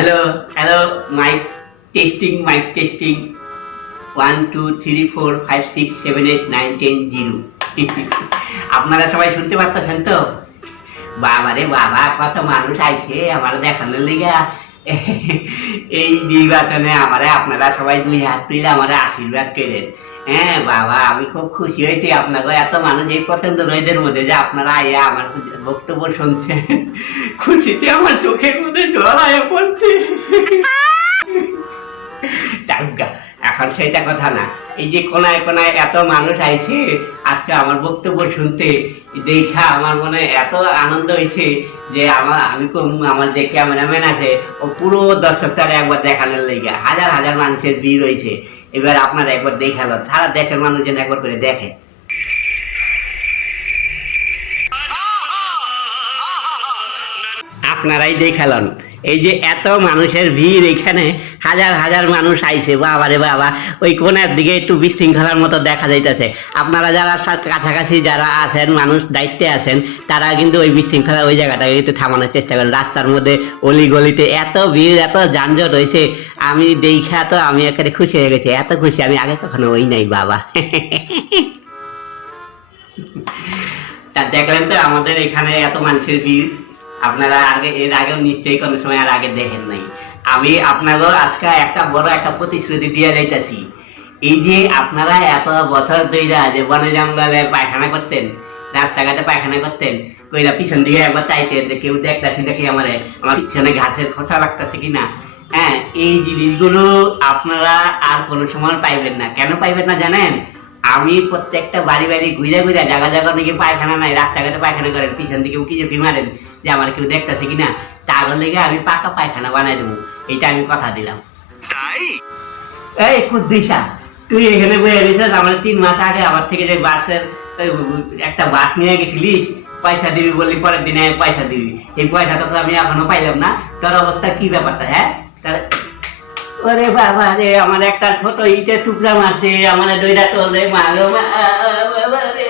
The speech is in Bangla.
Hello hello, mic testing 1 2 3 4 5 6 7 8 9 10 0। আপনারা সবাই শুনতে পারতেছেন তো? বাবা রে বাবা, কত মানুষ আইছে আমার দেখানোর লিগা। এই নির্বাচনে আমারে আপনারা সবাই দুই হাত তুলে আমার আশীর্বাদ করেন। হ্যাঁ বাবা, আমি খুব খুশি হয়েছি আপনাকে এত মানুষ এই পছন্দ রয়েদের মধ্যে যে আপনারা আইয়া আমার বক্তব্য শুনছেন। খুশিতে আমার চোখের মধ্যে জল আয়া পড়ছে। এখন সেটা কথা না, এই যে কোনায় কোনায় এত মানুষ আইছে আজকে আমার বক্তব্য শুনতে, দেখা আমার মনে এত আনন্দ হয়েছে যে আমি আমার যে ক্যামেরাম্যান আছে ও পুরো দর্শকটারে একবার দেখানোর লেগে হাজার হাজার মানুষের ভিড় হয়েছে। এবার আপনারা একবার দেখালো, সারা দেশের মানুষ যেন একবার করে দেখে। আপনারাই দেখালেন, এই যে এত মানুষের ভিড়, এখানে হাজার হাজার মানুষ আইছে। বাবা রে বাবা, ওই কোনার দিকে একটু বিশৃঙ্খলার মতো দেখা যাইতেছে। আপনারা যারা কাছাকাছি যারা আছেন, মানুষ দায়িত্বে আছেন, তারা কিন্তু ওই বিশৃঙ্খলা ওই জায়গাটাকে একটু থামানোর চেষ্টা করেন। রাস্তার মধ্যে অলি গলিতে এত ভিড়, এত যানজট হয়েছে, আমি দেখা তো আমি একেবারে খুশি হয়ে গেছি। এত খুশি আমি আগে কখনো ওই নাই বাবা। তা দেখলেন তো আমাদের এখানে এত মানুষের ভিড়, আপনারা এর আগেও নিশ্চয়ই কোনো সময় আর আগে দেখেন নাই। আমি আপনাদের আজকে একটা বড় একটা প্রতিশ্রুতি দিয়ে যাইতেছি। এই যে আপনারা এত বছর ধরে যে বনে জঙ্গলে পায়খানা করতেন, রাস্তাঘাটে পায়খানা করতেন, কইরা পিছন দিকে একবার চাইতেন যে কেউ দেখতেছি নাকি আমার পিছনে ঘাসের খোসা লাগতেছে কিনা। হ্যাঁ, এই জিনিসগুলো আপনারা আর কোনো সময় পাইবেন না। কেন পাইবেন না জানেন? আমি প্রত্যেকটা বাড়ি বাড়ি ঘুরে ঘুরে জায়গা জায়গা নাকি পায়খানা নাই, রাস্তাঘাটে পায়খানা করেন, পিছন দিকে উকি ঝুঁকি মারেন যে আমার কেউ দেখতেছে কিনা, তার লেগে আমি পাকা পায়খানা বানাই দেবো। এইটা আমি কথা দিলাম। এই কুদ্দিসা, তুই এখানে বয়ে দিয়েছিস আমার 3 মাস আগে আমার থেকে যে বাসের একটা বাস নিয়ে গেছিলিস, পয়সা দিবি বললি, পরের দিনে পয়সা দিবি। এই পয়সাটা তো আমি এখনো পাইলাম না। তোর অবস্থা কি ব্যাপারটা? হ্যাঁ, ওরে বাবা রে, আমার একটা ছোট ইটের টুকরা মারছে, আমার দইরা তোলে মা গো মা, বাবা রে।